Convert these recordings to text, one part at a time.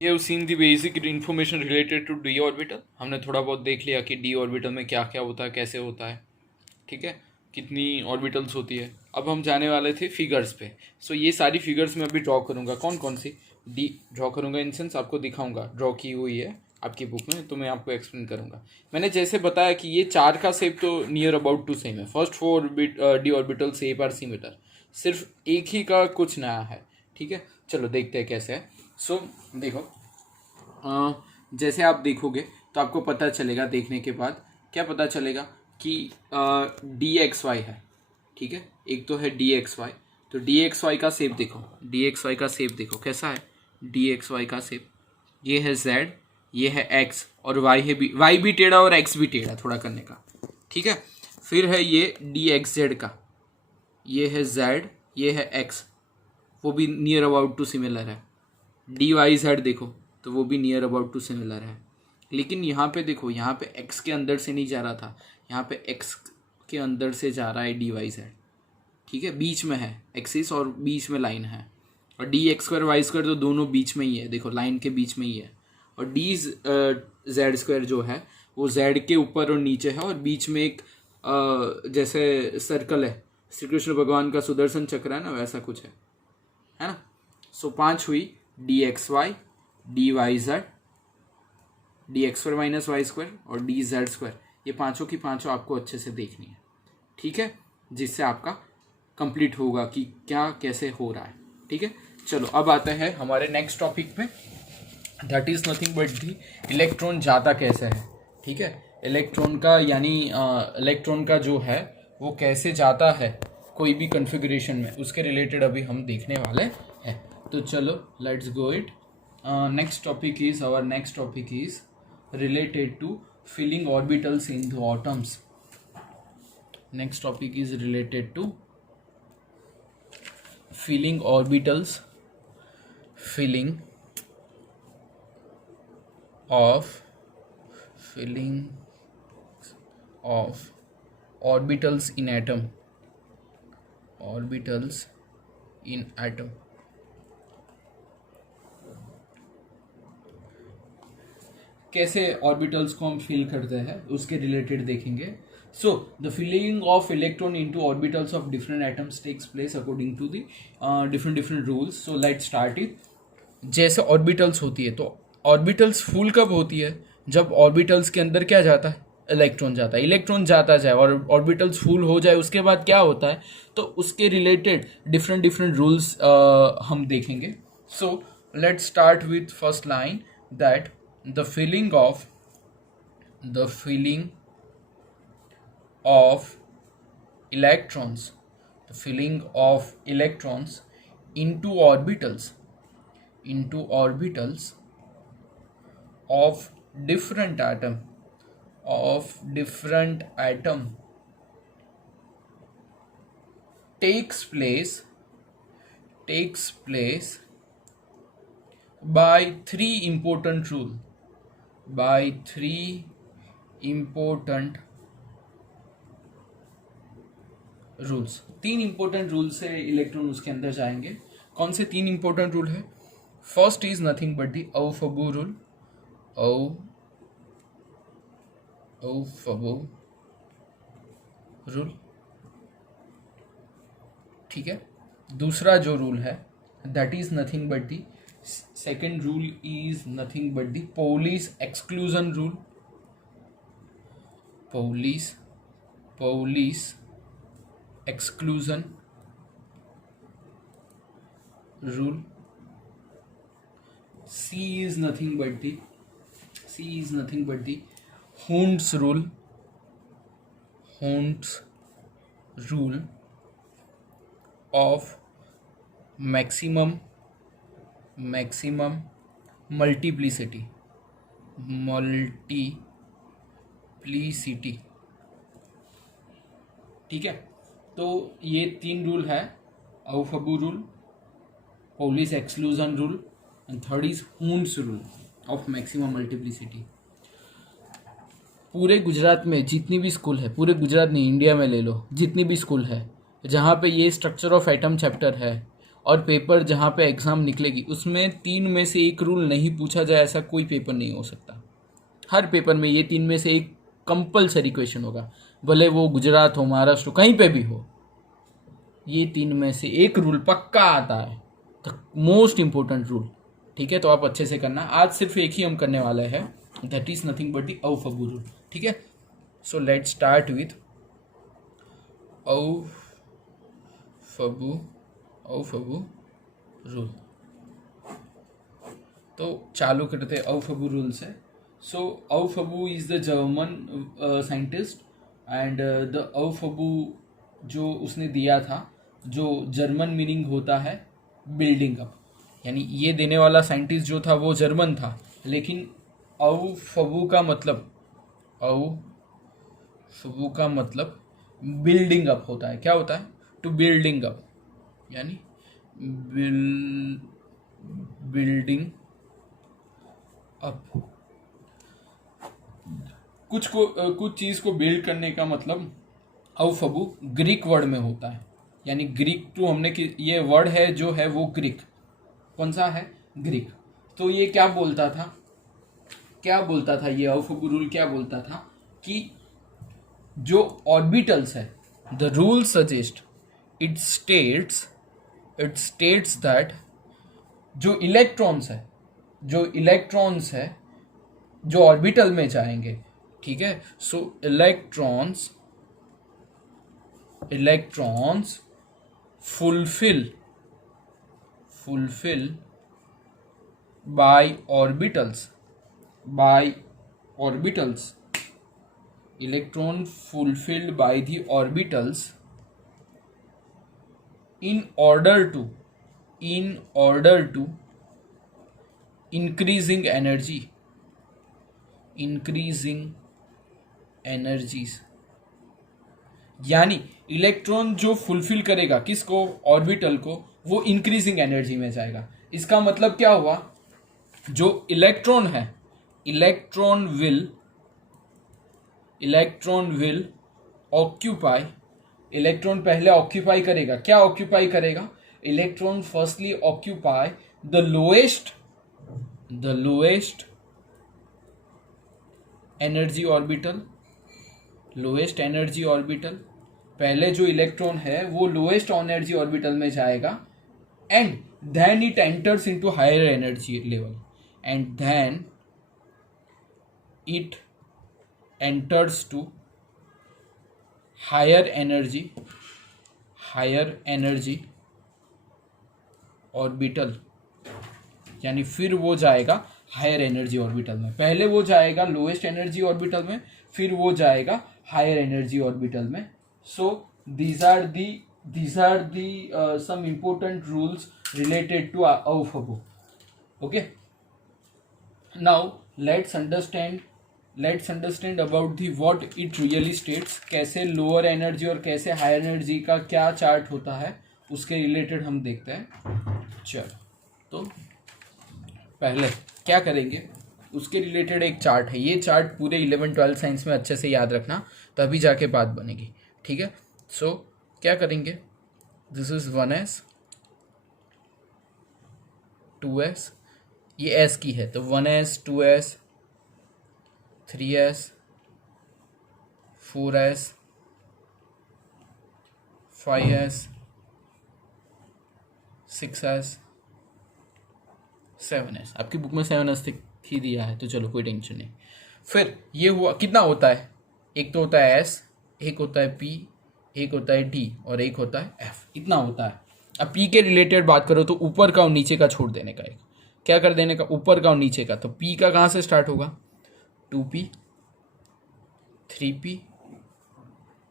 ये have seen the basic information related to d orbital. हमने थोड़ा बहुत देख लिया कि d ऑर्बिटल में क्या क्या होता है, कैसे होता है, ठीक है, कितनी ऑर्बिटल्स होती है. अब हम जाने वाले थे फिगर्स पे. सो ये सारी फिगर्स मैं अभी ड्रॉ करूँगा. कौन कौन सी डी ड्रॉ करूँगा, इन सेंस आपको दिखाऊंगा. ड्रॉ की हुई है आपकी बुक में, तो मैं आपको एक्सप्लेन करूँगा. मैंने जैसे बताया कि ये चार का शेप तो नियर अबाउट टू सेम है. First four D orbital shape are similar. सिर्फ एक ही का कुछ नया है, ठीक है. चलो देखते हैं कैसे है. सो देखो, जैसे आप देखोगे तो आपको पता चलेगा, देखने के बाद क्या पता चलेगा कि डी एक्स वाई है, ठीक है. एक तो है डी एक्स वाई. तो डी एक्स वाई का शेप देखो, डी एक्स वाई का शेप देखो कैसा है. डी एक्स वाई का शेप, ये है जेड, ये है एक्स, और वाई है भी, वाई भी टेढ़ा और एक्स भी टेढ़ा थोड़ा करने का, ठीक है. फिर है ये डी एक्स जेड का, ये है जेड, ये है एक्स, वो भी नियर अबाउट टू सिमिलर है. डी वाई जेड देखो तो वो भी नियर अबाउट टू सिमिलर है. लेकिन यहाँ पे देखो, यहाँ पे एक्स के अंदर से नहीं जा रहा था, यहाँ पे एक्स के अंदर से जा रहा है डी वाई जेड, ठीक है. बीच में है एक्सिस और बीच में लाइन है. और D X square Y square तो दोनों बीच में ही है, देखो लाइन के बीच में ही है. और डी जेड स्क्वायर जो है वो जेड के ऊपर और नीचे है, और बीच में एक जैसे सर्कल है, श्री कृष्ण भगवान का सुदर्शन चक्र है ना, वैसा कुछ है ना. सो 5 हुई D X Y, D Y Z, D X square minus Y square और डी जेड स्क्वायर. ये पांचों की पांचों आपको अच्छे से देखनी है, ठीक है, जिससे आपका कंप्लीट होगा कि क्या कैसे हो रहा है, ठीक है. चलो अब आते हैं हमारे नेक्स्ट टॉपिक पे. That is nothing but the electron जाता कैसे है, ठीक है. इलेक्ट्रॉन का यानी इलेक्ट्रॉन का जो है वो कैसे जाता है कोई भी कन्फिग्रेशन में, उसके रिलेटेड अभी हम देखने वाले हैं. तो चलो let's go it. Next topic is related to filling orbitals in the atoms. Next topic is related to filling orbitals, filling of orbitals in atom, orbitals in atom. कैसे ऑर्बिटल्स को हम फिल करते हैं उसके रिलेटेड देखेंगे. So the filling of electron into orbitals of different atoms takes place according to the different rules. So let's start it. जैसे orbitals होती है तो ऑर्बिटल्स फुल कब होती है, जब ऑर्बिटल्स के अंदर क्या जाता है, इलेक्ट्रॉन जाता है. इलेक्ट्रॉन जाता जाए और ऑर्बिटल्स फुल हो जाए, उसके बाद क्या होता है, तो उसके रिलेटेड डिफरेंट रूल्स हम देखेंगे. सो let's start with first line that the filling of electrons into orbitals of different atom takes place by three important rules. तीन इंपॉर्टेंट रूल से इलेक्ट्रॉन उसके अंदर जाएंगे. कौन से तीन इंपॉर्टेंट रूल है? First is nothing but the aufbau rule, ठीक है. दूसरा जो रूल है that is nothing but the, second rule is nothing but the Pauli's exclusion rule. Pauli's exclusion rule. C is nothing but the Hund's rule of maximum multiplicity, ठीक है. तो ये तीन रूल है, aufbau rule, Pauli's exclusion rule and third is Hund's rule of maximum multiplicity. पूरे गुजरात में जितनी भी स्कूल है, पूरे गुजरात नहीं, इंडिया में ले लो, जितनी भी स्कूल है जहाँ पे ये स्ट्रक्चर ऑफ एटम चैप्टर है और पेपर जहाँ पे एग्ज़ाम निकलेगी उसमें 3 में से एक रूल नहीं पूछा जाए ऐसा कोई पेपर नहीं हो सकता। हर पेपर में ये 3 में से एक कंपलसरी क्वेश्चन होगा, भले वो गुजरात हो, महाराष्ट्र हो, कहीं पे भी हो, ये 3 में से एक रूल पक्का आता है, द मोस्ट इम्पोर्टेंट रूल। ठीक है, तो आप अच्छे से करना। आज सिर्फ एक ही हम करने वाले हैं, that is nothing but the aufbau rule. ठीक है, so let's start with aufbau rule. तो चालू करते हैं अवफबू रूल से। So aufbau is the German scientist and the aufbau जो उसने दिया था, जो जर्मन मीनिंग होता है बिल्डिंग अप, यानी ये देने वाला साइंटिस्ट जो था वो जर्मन था, लेकिन अवफबू का मतलब बिल्डिंग अप होता है। क्या होता है? टू बिल्डिंग अप, यानी बिल्डिंग अप। कुछ चीज़ को बिल्ड करने का मतलब अवफबू ग्रीक वर्ड में होता है, यानी ग्रीक टू हमने ये वर्ड है जो है वो ग्रीक, कौन सा है? ग्रीक। तो ये क्या बोलता था ये अवफबू रूल क्या बोलता था कि जो ऑर्बिटल्स है, the rule suggest it states that जो इलेक्ट्रॉन्स है जो ऑर्बिटल में जाएंगे, ठीक है, सो electrons fulfill by orbitals electron fulfilled by the orbitals in order to increasing energies, यानी इलेक्ट्रॉन जो फुलफिल करेगा किसको? ऑर्बिटल को, वो इंक्रीजिंग एनर्जी में जाएगा। इसका मतलब क्या हुआ? जो इलेक्ट्रॉन है, इलेक्ट्रॉन विल ऑक्यूपाई, इलेक्ट्रॉन पहले ऑक्यूपाई करेगा। क्या ऑक्यूपाई करेगा? Electron firstly occupy the lowest energy orbital. पहले जो इलेक्ट्रॉन है वो लोएस्ट एनर्जी ऑर्बिटल में जाएगा, and then it enters into higher energy level, and then it enters to higher energy orbital, यानी फिर वो जाएगा हायर एनर्जी ऑर्बिटल में। पहले वो जाएगा लोएस्ट एनर्जी ऑर्बिटल में, फिर वो जाएगा हायर एनर्जी ऑर्बिटल में। So these are the some important rules related to अवफबू. Okay. Now let's understand about the what it really states. कैसे लोअर एनर्जी और कैसे हायर एनर्जी का क्या चार्ट होता है उसके रिलेटेड हम देखते हैं। चलो, तो पहले क्या करेंगे उसके रिलेटेड एक चार्ट है। ये चार्ट पूरे 11-12 साइंस में अच्छे से याद रखना, तभी जाके बात बनेगी। ठीक है, सो क्या करेंगे? दिस इज 1s 2s, ये s की है तो 1s 2s 3s 4s 5s 6s 7s। आपकी बुक में 7s तक ही दिया है तो चलो कोई टेंशन नहीं। फिर ये हुआ, कितना होता है? एक तो होता है s, एक होता है P, एक होता है D और एक होता है F, इतना होता है। अब P के रिलेटेड बात करो तो ऊपर का और नीचे का छोड़ देने का, एक क्या कर देने का? ऊपर का और नीचे का। तो P का कहाँ से स्टार्ट होगा? 2P 3P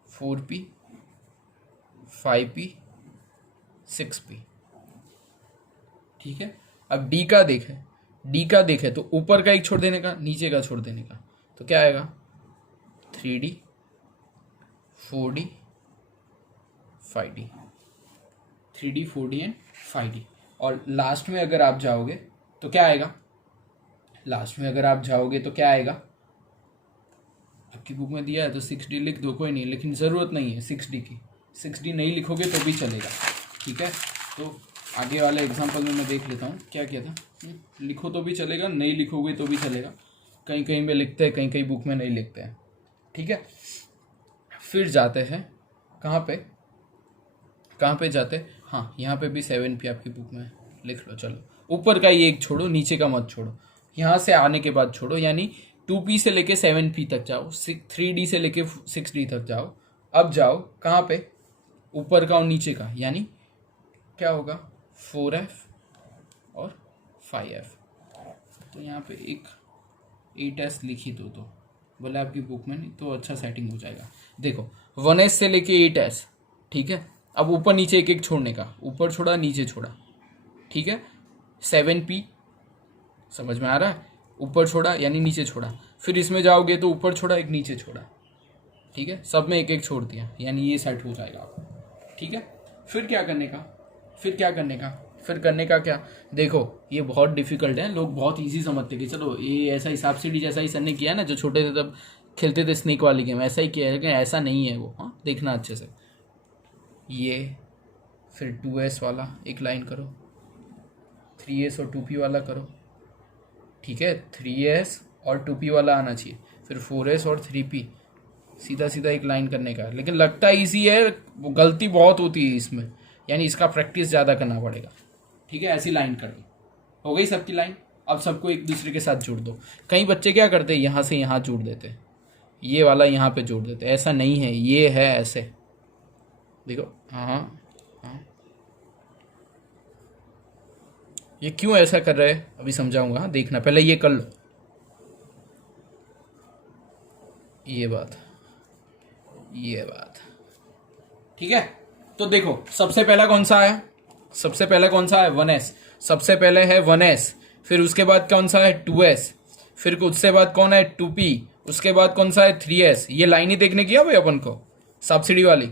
4P 5P 6P। ठीक है, अब D का देखें तो ऊपर का एक छोड़ देने का, नीचे का छोड़ देने का, तो क्या आएगा? 3D 4D 5D, 3D 4D and 5D। और लास्ट में अगर आप जाओगे तो क्या आएगा? आपकी बुक में दिया है तो 6D लिख दो, कोई नहीं, लेकिन ज़रूरत नहीं है 6D की। 6D नहीं लिखोगे तो भी चलेगा। ठीक है, तो आगे वाले एग्जांपल में मैं देख लेता हूँ क्या किया था। लिखो तो भी चलेगा, नहीं लिखोगे तो भी चलेगा, कहीं कहीं में लिखते हैं, कहीं कहीं बुक में नहीं लिखते हैं, ठीक है। फिर जाते हैं कहाँ पे जाते, हाँ यहाँ पे भी 7p आपकी बुक में लिख लो। चलो ऊपर का ये एक छोड़ो, नीचे का मत छोड़ो, यहाँ से आने के बाद छोड़ो, यानी 2p से लेके 7p तक जाओ, 3d से लेके 6d तक जाओ। अब जाओ कहाँ पे, ऊपर का और नीचे का, यानी क्या होगा 4f और 5f। तो यहाँ पे एक 8s लिखी दो तो बोले आपकी बुक में, नहीं तो अच्छा सेटिंग हो जाएगा। देखो 1s से लेके 8s, ठीक है। अब ऊपर नीचे एक एक छोड़ने का, ऊपर छोड़ा नीचे छोड़ा, ठीक है। 7p समझ में आ रहा है, ऊपर छोड़ा यानी नीचे छोड़ा। फिर इसमें जाओगे तो ऊपर छोड़ा एक नीचे छोड़ा, ठीक है। सब में एक एक छोड़ दिया, यानी ये सेट हो जाएगा आपको, ठीक है। फिर करने का क्या, देखो ये बहुत डिफिकल्ट है, लोग बहुत इजी समझते हैं कि चलो ये ऐसा हिसाब से जैसा ही सर ने किया ना, जो छोटे थे तब खेलते थे स्नेक वाली गेम, ऐसा ही किया है, लेकिन ऐसा नहीं है वो। हाँ देखना अच्छे से, ये फिर 2s वाला एक लाइन करो, 3s और 2p वाला करो, ठीक है। 3s और 2p वाला आना चाहिए, फिर 4s और 3p, सीधा सीधा एक लाइन करने का। लेकिन लगता ईजी है, वो गलती बहुत होती है इसमें, यानी इसका प्रैक्टिस ज़्यादा करना पड़ेगा, ठीक है। ऐसी लाइन कर दो, हो गई सबकी लाइन। अब सबको एक दूसरे के साथ जोड़ दो। कई बच्चे क्या करते हैं, यहाँ से यहाँ जोड़ देते, ये वाला यहाँ पे जोड़ देते, ऐसा नहीं है, ये है ऐसे, देखो। हाँ ये क्यों ऐसा कर रहे हैं अभी समझाऊंगा, देखना, पहले ये कर लो, ये बात, ठीक है। तो देखो सबसे पहला कौन सा है, 1s, सबसे पहले है 1s, फिर उसके बाद कौन सा है 2s, फिर उससे बाद कौन है 2p, उसके बाद कौन सा है 3s। ये लाइन ही देखने की है भाई अपन को, सब्सिडी वाली।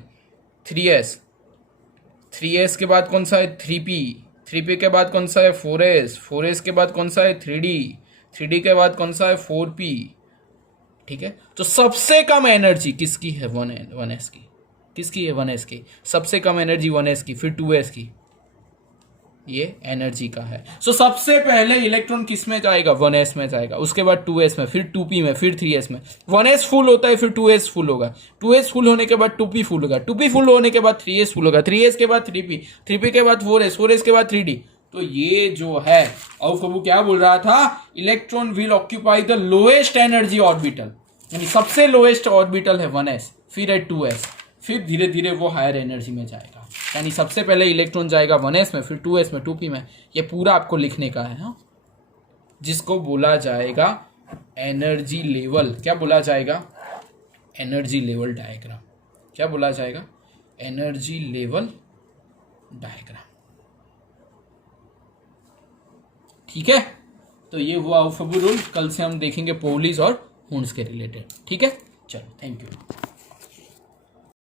3s के बाद कौन सा है 3p के बाद कौन सा है 4s के बाद कौन सा है 3d के बाद कौन सा है 4p, ठीक है। तो सबसे कम एनर्जी किसकी है, 1s की। किसकी है, 1s की। सबसे कम एनर्जी 1s की, फिर 2s की, ये एनर्जी का है। सो सबसे पहले इलेक्ट्रॉन किस में जाएगा, 1s में जाएगा, उसके बाद 2s में, फिर 2p में, फिर 3s में। 1s फुल होता है फिर 2s फुल होगा, 2s फुल होने के बाद 2p फुल होगा, 2p फुल होने के बाद 3s फुल होगा, 3s के बाद 3p, 3p के बाद 4s, 4s के बाद 3d। तो ये जो है आउफबू क्या बोल रहा था, electron will occupy the lowest energy orbital, यानी सबसे लोएस्ट ऑर्बिटल है 1s, फिर है 2s, फिर धीरे धीरे वो हायर एनर्जी में जाएगा। यानी सबसे पहले इलेक्ट्रॉन जाएगा 1s में, फिर 2s में, 2p में। ये पूरा आपको लिखने का है, हाँ? जिसको बोला जाएगा एनर्जी लेवल। क्या बोला जाएगा, एनर्जी लेवल डायग्राम। क्या बोला जाएगा, एनर्जी लेवल डायग्राम, ठीक है। तो ये हुआ आउफबू रूल। कल से हम देखेंगे पोलिस और हुंड्स के रिलेटेड, ठीक है। चलो थैंक यू।